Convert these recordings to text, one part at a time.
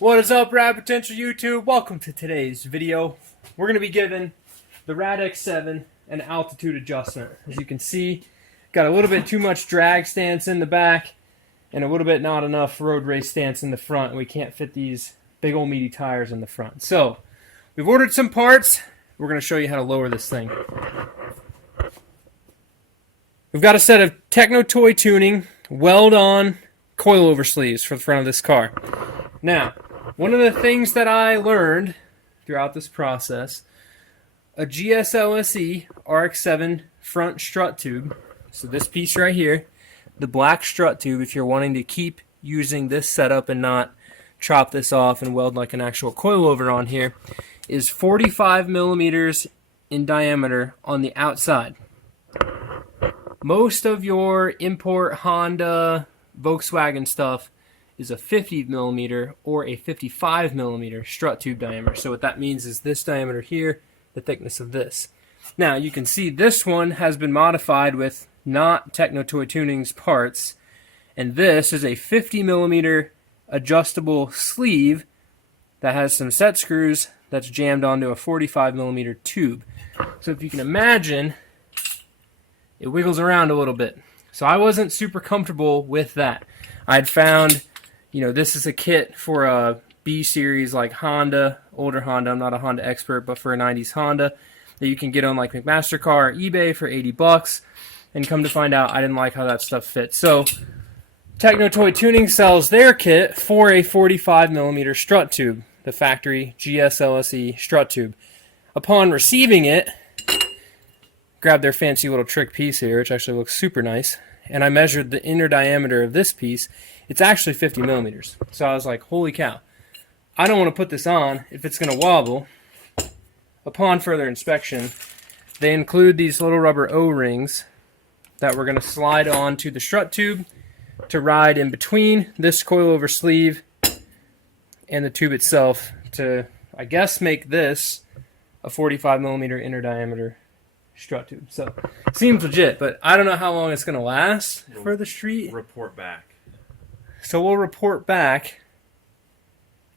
What is up, Rad Potential YouTube? Welcome to today's video. We're going to be giving the RADX7 an altitude adjustment. As you can see, got a little bit too much drag stance in the back and a little bit not enough road race stance in the front. And we can't fit these big old meaty tires in the front. So, we've ordered some parts. We're going to show you how to lower this thing. We've got a set of Techno Toy Tuning Weld-On Coilover sleeves for the front of this car. Now, one of the things that I learned throughout this process, a GSLSE RX7 front strut tube, so this piece right here, the black strut tube, if you're wanting to keep using this setup and not chop this off and weld like an actual coilover on here, is 45 millimeters in diameter on the outside. Most of your import Honda, Volkswagen stuff is a 50 millimeter or a 55 millimeter strut tube diameter. So what that means is this diameter here, the thickness of this. Now you can see this one has been modified with not Techno Toy Tuning's parts, and this is a 50 millimeter adjustable sleeve that has some set screws that's jammed onto a 45 millimeter tube. So if you can imagine, it wiggles around a little bit. So I wasn't super comfortable with that. I'd found, this is a kit for a B series like Honda, older Honda. I'm not a Honda expert, but for a 90s Honda that you can get on like McMaster-Carr or eBay for 80 bucks. And come to find out, I didn't like how that stuff fit. So Techno Toy Tuning sells their kit for a 45 millimeter strut tube, the factory GSLSE strut tube. Upon receiving it, grab their fancy little trick piece here, which actually looks super nice, and I measured the inner diameter of this piece. It's actually 50 millimeters. So I was like, holy cow, I don't want to put this on if it's going to wobble. Upon further inspection, they include these little rubber O-rings that we're going to slide onto the strut tube to ride in between this coilover sleeve and the tube itself to, I guess, make this a 45 millimeter inner diameter strut tube. So, seems legit, but I don't know how long it's going to last for the street. Report back. So we'll report back,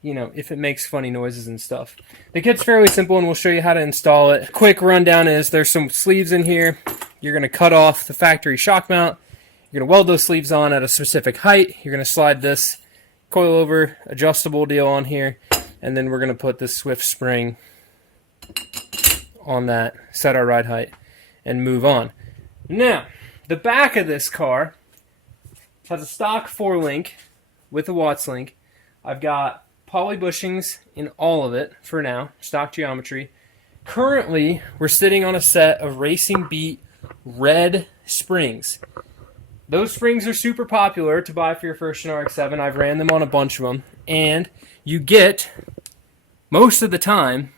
if it makes funny noises and stuff. The kit's fairly simple, and we'll show you how to install it. Quick rundown is there's some sleeves in here. You're going to cut off the factory shock mount. You're going to weld those sleeves on at a specific height. You're going to slide this coilover adjustable deal on here, and then we're going to put this Swift spring on that, set our ride height, and move on. Now, the back of this car has a stock 4-link with a Watts link. I've got poly bushings in all of it for now, stock geometry. Currently, we're sitting on a set of Racing Beat red springs. Those springs are super popular to buy for your first RX7. I've ran them on a bunch of them, and you get, most of the time,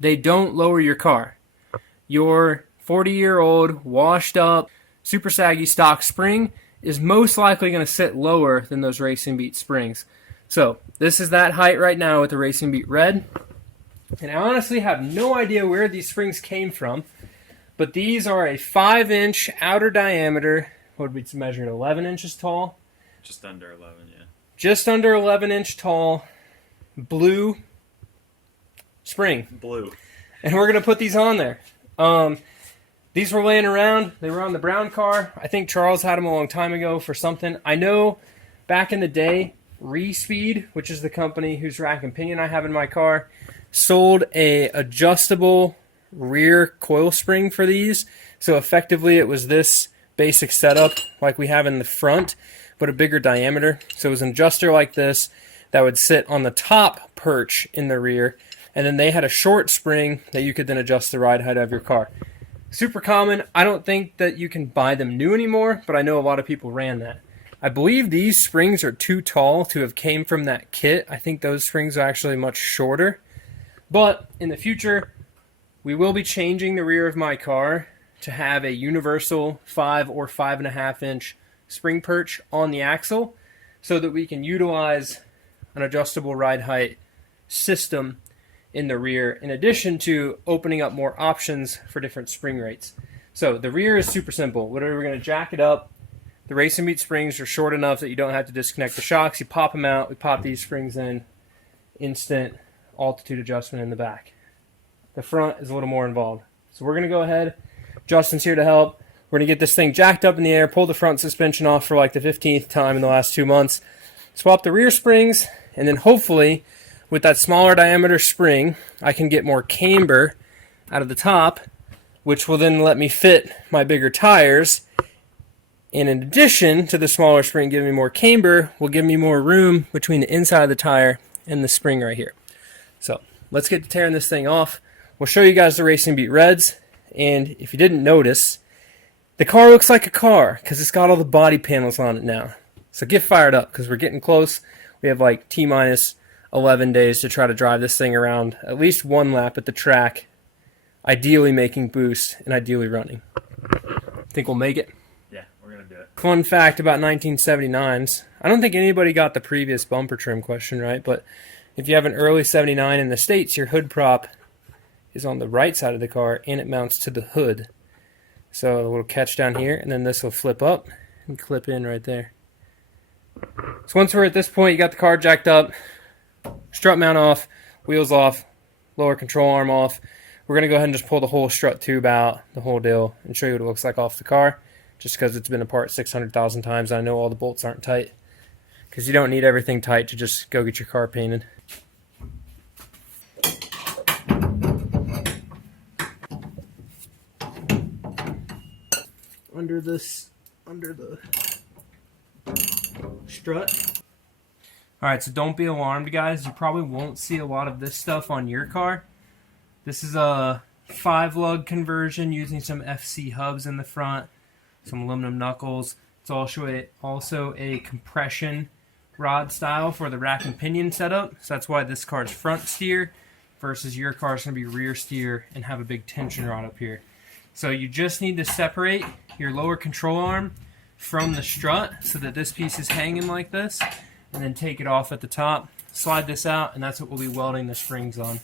they don't lower your car. Your 40-year-old, washed up, super saggy stock spring is most likely going to sit lower than those Racing Beat springs. So, this is that height right now with the Racing Beat red. And I honestly have no idea where these springs came from, but these are a 5-inch outer diameter. What would we measure? 11 inches tall? Just under 11, yeah. Just under 11-inch tall, blue spring. Blue. And we're going to put these on there. These were laying around. They were on the brown car. I think Charles had them a long time ago for something. I know back in the day, Re-Speed, which is the company whose rack and pinion I have in my car, sold a adjustable rear coil spring for these. So effectively it was this basic setup like we have in the front, but a bigger diameter. So it was an adjuster like this that would sit on the top perch in the rear, and then they had a short spring that you could then adjust the ride height of your car. Super common. I don't think that you can buy them new anymore, but I know a lot of people ran that. I believe these springs are too tall to have came from that kit. I think those springs are actually much shorter. But in the future, we will be changing the rear of my car to have a universal 5 or 5.5 inch spring perch on the axle so that we can utilize an adjustable ride height system in the rear, in addition to opening up more options for different spring rates. So the rear is super simple. We're going to jack it up. The Racing Beat springs are short enough that you don't have to disconnect the shocks. You pop them out. We pop these springs in. instant altitude adjustment in the back. The front is a little more involved. So we're going to go ahead. Justin's here to help. We're going to get this thing jacked up in the air, pull the front suspension off for like the 15th time in the last 2 months, swap the rear springs, and then hopefully with that smaller diameter spring, I can get more camber out of the top, which will then let me fit my bigger tires. And in addition to the smaller spring giving me more camber, will give me more room between the inside of the tire and the spring right here. So let's get to tearing this thing off. We'll show you guys the Racing Beat Reds. And if you didn't notice, the car looks like a car because it's got all the body panels on it now. So get fired up because we're getting close. We have like T-minus 11 days to try to drive this thing around at least one lap at the track, ideally making boost and ideally running. Think we'll make it? Yeah, we're going to do it. Fun fact about 1979s. I don't think anybody got the previous bumper trim question right, but if you have an early 79 in the States, your hood prop is on the right side of the car and it mounts to the hood. So a little catch down here, and then this will flip up and clip in right there. So once we're at this point, you got the car jacked up, strut mount off, wheels off, lower control arm off. We're going to go ahead and just pull the whole strut tube out, the whole deal, and show you what it looks like off the car, just because it's been apart 600,000 times. I know all the bolts aren't tight, because you don't need everything tight to just go get your car painted. Under the strut. Alright, so don't be alarmed, guys. You probably won't see a lot of this stuff on your car. This is a 5-lug conversion using some FC hubs in the front, some aluminum knuckles. It's also a compression rod style for the rack and pinion setup. So that's why this car's front steer versus your car's going to be rear steer and have a big tension rod up here. So you just need to separate your lower control arm from the strut so that this piece is hanging like this, and then take it off at the top, slide this out, and that's what we'll be welding the springs on.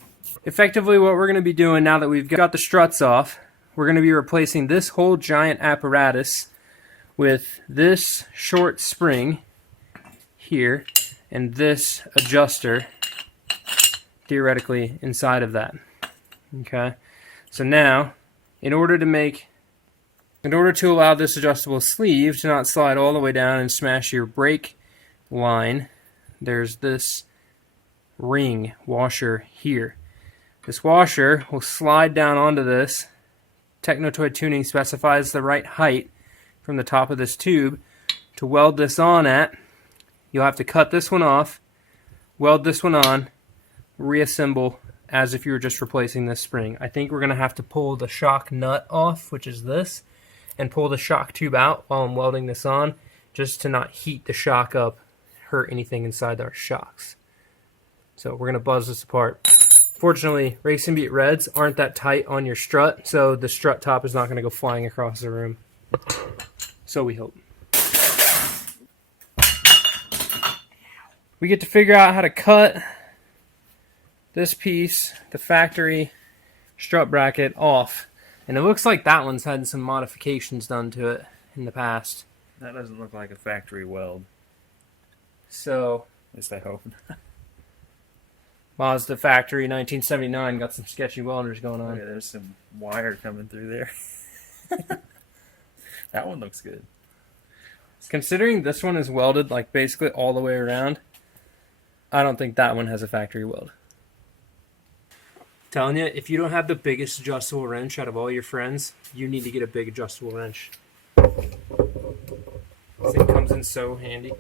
Effectively what we're going to be doing now that we've got the struts off, we're going to be replacing this whole giant apparatus with this short spring here and this adjuster theoretically inside of that. Okay, so now in order to allow this adjustable sleeve to not slide all the way down and smash your brake line, there's this ring washer here. This washer will slide down onto this. Technotoy Tuning specifies the right height from the top of this tube to weld this on at. You'll have to cut this one off, weld this one on, reassemble as if you were just replacing this spring. I think we're going to have to pull the shock nut off, which is this, and pull the shock tube out while I'm welding this on, just to not heat the shock up, hurt anything inside our shocks. So we're going to buzz this apart. Fortunately, Racing Beat Reds aren't that tight on your strut, so the strut top is not going to go flying across the room. So we hope. We get to figure out how to cut this piece, the factory strut bracket, off. And it looks like that one's had some modifications done to it in the past. That doesn't look like a factory weld. So, At least I hope. Mazda factory 1979 got some sketchy welders going on. Yeah, there's some wire coming through there. That one looks good. Considering this one is welded like basically all the way around, I don't think that one has a factory weld. Telling you, if you don't have the biggest adjustable wrench out of all your friends, you need to get a big adjustable wrench. This thing comes in so handy.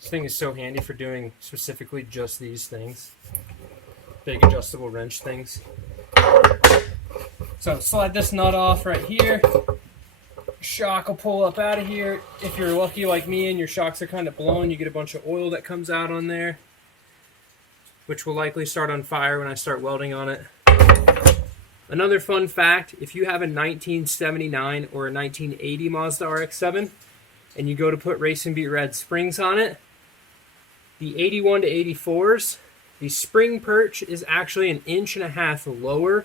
This thing is so handy for doing specifically just these things. Big adjustable wrench things. So slide this nut off right here. Shock will pull up out of here. If you're lucky like me and your shocks are kind of blown, you get a bunch of oil that comes out on there, which will likely start on fire when I start welding on it. Another fun fact, if you have a 1979 or a 1980 Mazda RX7 and you go to put Racing Beat Red springs on it, the 81 to 84s, the spring perch is actually 1.5 inches lower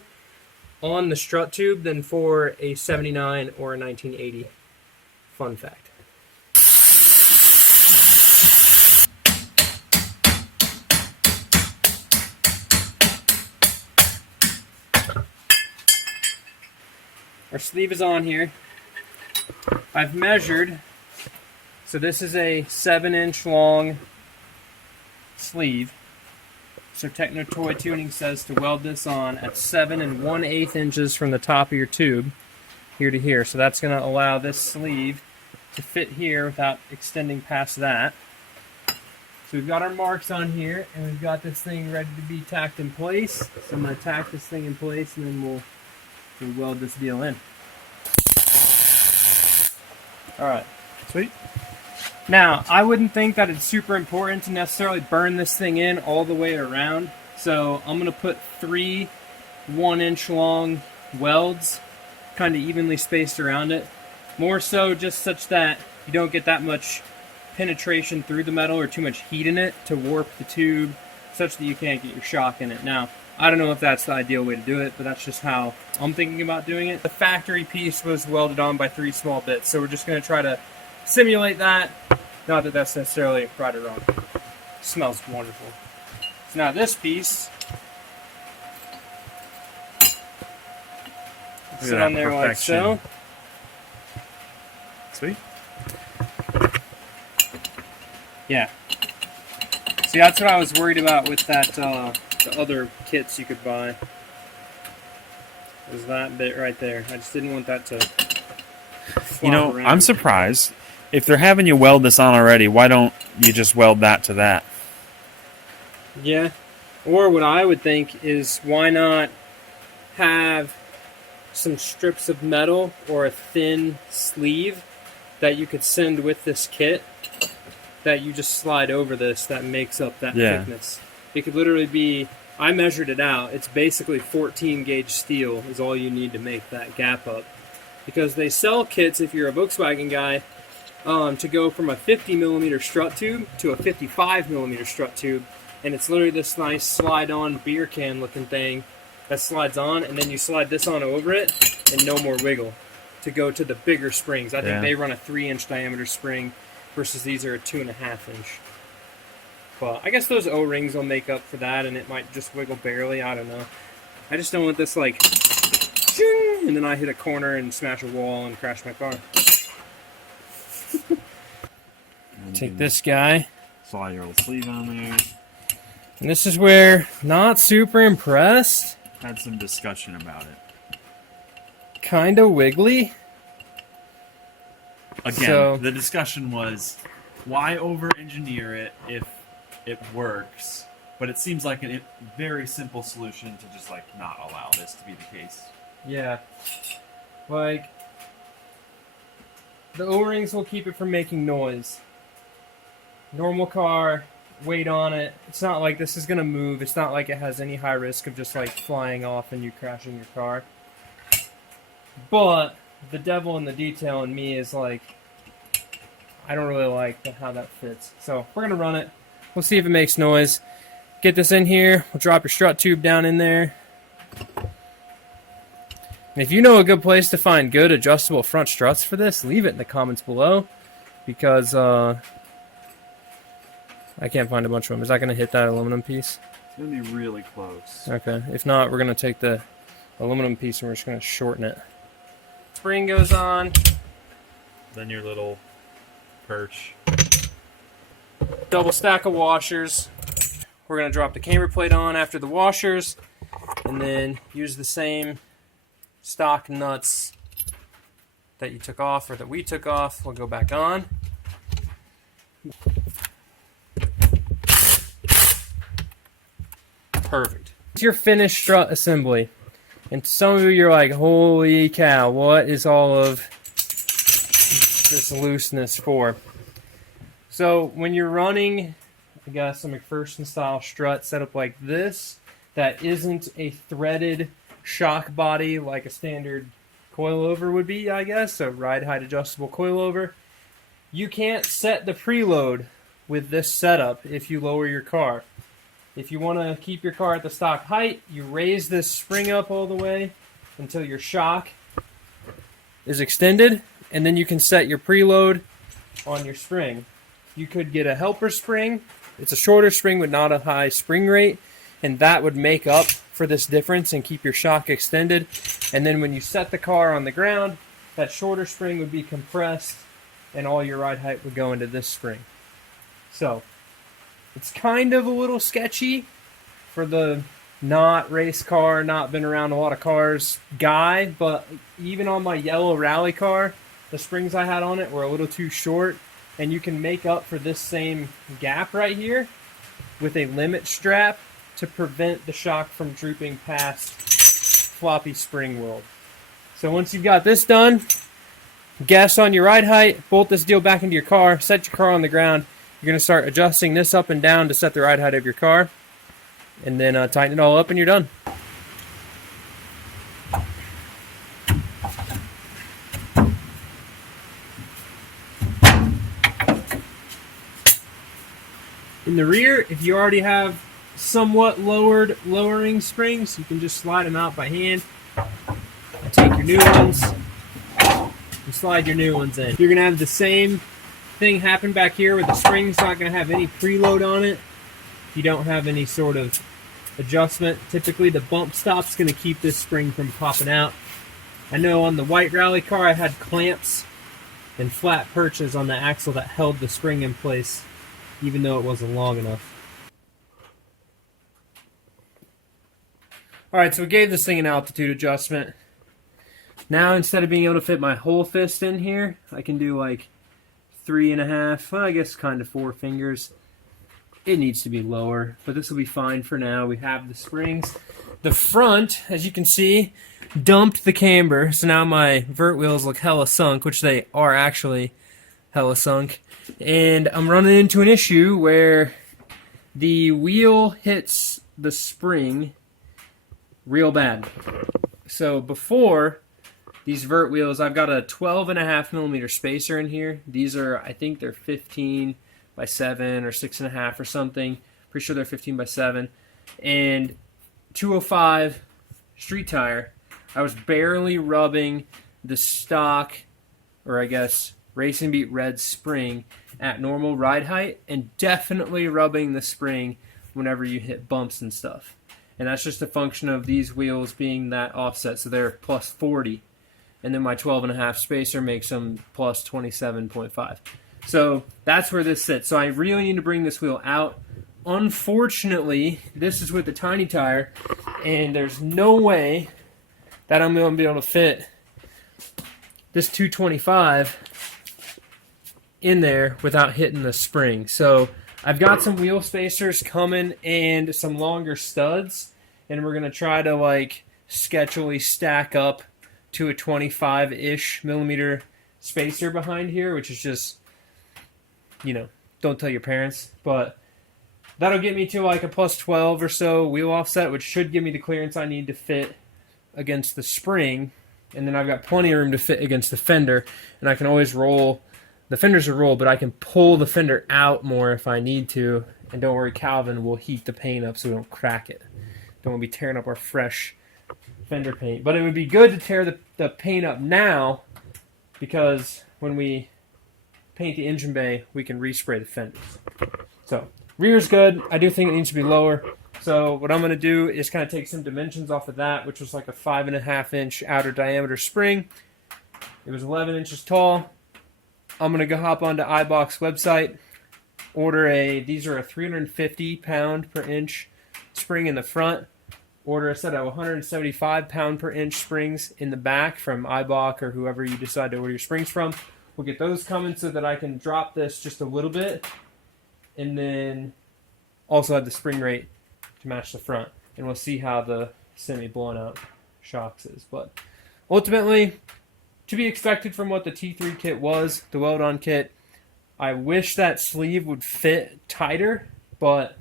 on the strut tube than for a 79 or a 1980. Fun fact. Our sleeve is on here. I've measured, so this is a 7-inch long sleeve. So Techno Toy Tuning says to weld this on at 7 1/8 inches from the top of your tube, here to here. So that's going to allow this sleeve to fit here without extending past that. So we've got our marks on here, and we've got this thing ready to be tacked in place. So I'm going to tack this thing in place, and then we'll weld this deal in. Alright. Sweet. Now, I wouldn't think that it's super important to necessarily burn this thing in all the way around. So I'm going to put 3 1-inch long welds kind of evenly spaced around it. More so just such that you don't get that much penetration through the metal or too much heat in it to warp the tube such that you can't get your shock in it. Now, I don't know if that's the ideal way to do it, but that's just how I'm thinking about doing it. The factory piece was welded on by 3 small bits, so we're just going to try to simulate that. Not that that's necessarily right or wrong. It smells wonderful. So now this piece, sit on there like so. Sweet. Yeah. See, that's what I was worried about with that, the other kits you could buy. Was that bit right there. I just didn't want that to flop You know, around. I'm surprised. If they're having you weld this on already, why don't you just weld that to that? Yeah. Or what I would think is, why not have some strips of metal or a thin sleeve that you could send with this kit that you just slide over this that makes up that thickness. It could literally be, I measured it out, it's basically 14 gauge steel is all you need to make that gap up. Because they sell kits, if you're a Volkswagen guy, to go from a 50mm strut tube to a 55mm strut tube, and it's literally this nice slide-on beer can looking thing that slides on, and then you slide this on over it, and no more wiggle to go to the bigger springs. I think they run a 3-inch diameter spring versus these are a 2.5-inch. But I guess those O-rings will make up for that, and it might just wiggle barely. I don't know. I just don't want this like, and then I hit a corner and smash a wall and crash my car. Take this guy. Slide your little sleeve on there. And this is where, not super impressed. Had some discussion about it. Kind of wiggly. Again, So, the discussion was, why over-engineer it if it works? But it seems like a very simple solution to just like not allow this to be the case. yeah. Like, the O-rings will keep it from making noise. Normal car, weight on it. It's not like this is going to move. It's not like it has any high risk of just like flying off and you crashing your car. But the devil in the detail in me is like, I don't really like how that fits. So we're going to run it. We'll see if it makes noise. Get this in here. We'll drop your strut tube down in there. And if you know a good place to find good adjustable front struts for this, leave it in the comments below. Because I can't find a bunch of them. Is that going to hit that aluminum piece? It's going to be really close. Okay. If not, we're going to take the aluminum piece and we're just going to shorten it. Spring goes on. Then your little perch. Double stack of washers. We're going to drop the camber plate on after the washers. And then use the same stock nuts that you took off or that we took off. We'll go back on. Perfect. It's your finished strut assembly. And some of you, you're like, holy cow, what is all of this looseness for? So when you're running, I guess, a McPherson style strut set up like this, that isn't a threaded shock body like a standard coilover would be, I guess, a ride height adjustable coilover, you can't set the preload with this setup if you lower your car. If you want to keep your car at the stock height, you raise this spring up all the way until your shock is extended, and then you can set your preload on your spring. You could get a helper spring. It's a shorter spring with not a high spring rate, and that would make up for this difference and keep your shock extended. And then when you set the car on the ground, that shorter spring would be compressed and all your ride height would go into this spring. So it's kind of a little sketchy for the not race car, not been around a lot of cars guy, but even on my yellow rally car, the springs I had on it were a little too short, and you can make up for this same gap right here with a limit strap to prevent the shock from drooping past floppy spring weld. So once you've got this done, gas on your ride height, bolt this deal back into your car, set your car on the ground. You're going to start adjusting this up and down to set the ride height of your car, and then tighten it all up and you're done. In the rear, if you already have somewhat lowering springs, you can just slide them out by hand. Take your new ones and slide your new ones in. You're going to have the same thing happen back here where the spring's not going to have any preload on it. You don't have any sort of adjustment. Typically the bump stop's going to keep this spring from popping out. I know on the white rally car I had clamps and flat perches on the axle that held the spring in place even though it wasn't long enough. Alright, so we gave this thing an altitude adjustment. Now instead of being able to fit my whole fist in here, I can do like 3.5, well, I guess kind of 4 fingers. It needs to be lower, but this will be fine for now. We have the springs. The front, as you can see, dumped the camber, so now my vert wheels look hella sunk, which they are actually hella sunk. And I'm running into an issue where the wheel hits the spring real bad. So before, these vert wheels, I've got a 12.5mm spacer in here. These are, I think they're 15 by 7 or 6.5 or something. Pretty sure they're 15 by 7. And 205 street tire. I was barely rubbing the stock, or I guess Racing Beat Red spring at normal ride height, and definitely rubbing the spring whenever you hit bumps and stuff. And that's just a function of these wheels being that offset, so they're plus 40. And then my 12.5 spacer makes them plus 27.5. So that's where this sits. So I really need to bring this wheel out. Unfortunately, this is with the tiny tire, and there's no way that I'm going to be able to fit this 225 in there without hitting the spring. So I've got some wheel spacers coming and some longer studs, and we're going to try to like sketchily stack up to a 25-ish millimeter spacer behind here, which is just, you know, don't tell your parents, but that'll get me to like a plus 12 or so wheel offset, which should give me the clearance I need to fit against the spring. And then I've got plenty of room to fit against the fender, and I can always roll. The fenders are rolled, but I can pull the fender out more if I need to. And don't worry, Calvin will heat the paint up so we don't crack it. Don't want to be tearing up our fresh fender paint. But it would be good to tear the paint up now, because when we paint the engine bay, we can respray the fenders. So rear's good. I do think it needs to be lower. So what I'm going to do is kind of take some dimensions off of that, which was like a 5.5-inch outer diameter spring. It was 11 inches tall. I'm going to go hop onto iBox website, order these are a 350 pound per inch spring in the front, order a set of 175 pound per inch springs in the back from iBox or whoever you decide to order your springs from. We'll get those coming so that I can drop this just a little bit, and then also have the spring rate to match the front, and we'll see how the semi blown out shocks is. But ultimately, to be expected from what the T3 kit was, the Weld-On kit. I wish that sleeve would fit tighter, but,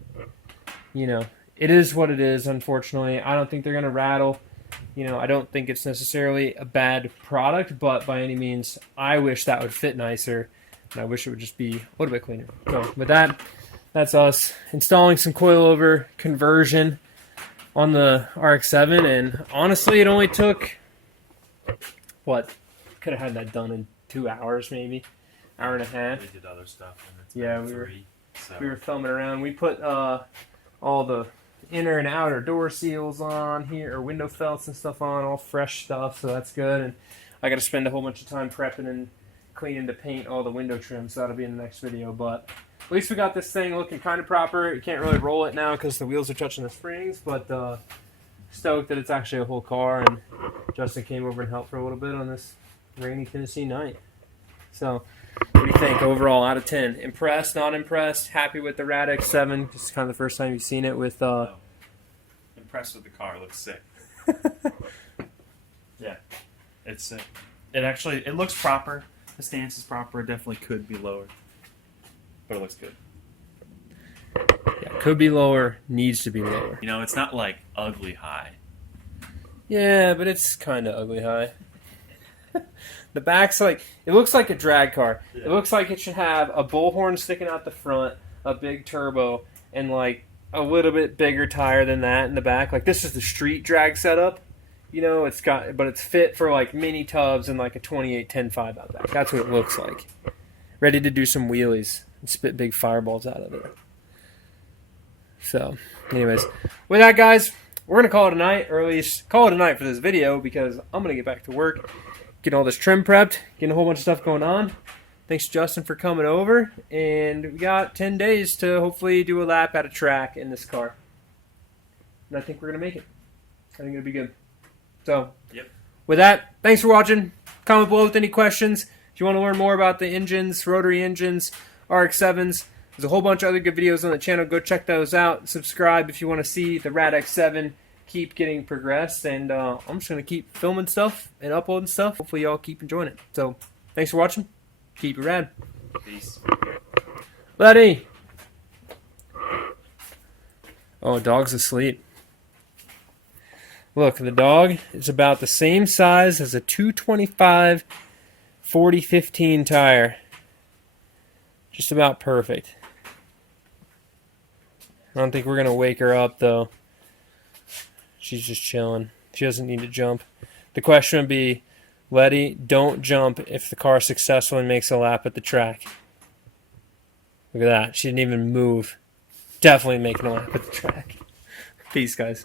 you know, it is what it is, unfortunately. I don't think they're going to rattle. You know, I don't think it's necessarily a bad product, but by any means, I wish that would fit nicer, and I wish it would just be a little bit cleaner. So with that, that's us installing some coilover conversion on the RX7, and honestly, it only took, what, could have had that done in 2 hours maybe, hour and a half. We did other stuff. And it's yeah, we were filming around. We put all the inner and outer door seals on here, or window felts and stuff on, all fresh stuff, so that's good. And I got to spend a whole bunch of time prepping and cleaning to paint all the window trims, so that'll be in the next video. But at least we got this thing looking kind of proper. You can't really roll it now because the wheels are touching the springs, but stoked that it's actually a whole car, and Justin came over and helped for a little bit on this rainy Tennessee night. So, what do you think overall out of 10? Impressed, not impressed, happy with the RADX7? This is kind of the first time you've seen it with... Impressed with the car, looks sick. Yeah, it's sick. It looks proper. The stance is proper. It definitely could be lower, but it looks good. Yeah, could be lower, needs to be lower. You know, it's not like ugly high. Yeah, but it's kind of ugly high. The back's like, it looks like a drag car. Yeah. It looks like it should have a bullhorn sticking out the front, a big turbo, and like a little bit bigger tire than that in the back. Like this is the street drag setup. You know, but it's fit for like mini tubs and like a 28 10.5 out the back. That's what it looks like. Ready to do some wheelies and spit big fireballs out of it. So, anyways, with that, guys, we're going to call it a night, or at least call it a night for this video, because I'm going to get back to work, getting all this trim prepped, getting a whole bunch of stuff going on. Thanks, Justin, for coming over, and we got 10 days to hopefully do a lap at a track in this car. And I think we're going to make it. I think it'll be good. So, yep. With that, thanks for watching. Comment below with any questions. If you want to learn more about the engines, rotary engines, RX7s, there's a whole bunch of other good videos on the channel. Go check those out. Subscribe if you want to see the RADX7 keep getting progressed. And I'm just going to keep filming stuff and uploading stuff. Hopefully y'all keep enjoying it. So, thanks for watching. Keep it rad. Peace. Buddy. Oh, dog's asleep. Look, the dog is about the same size as a 225 40-15 tire. Just about perfect. I don't think we're going to wake her up, though. She's just chilling. She doesn't need to jump. The question would be, Letty, don't jump if the car successfully makes a lap at the track. Look at that. She didn't even move. Definitely making a lap at the track. Peace, guys.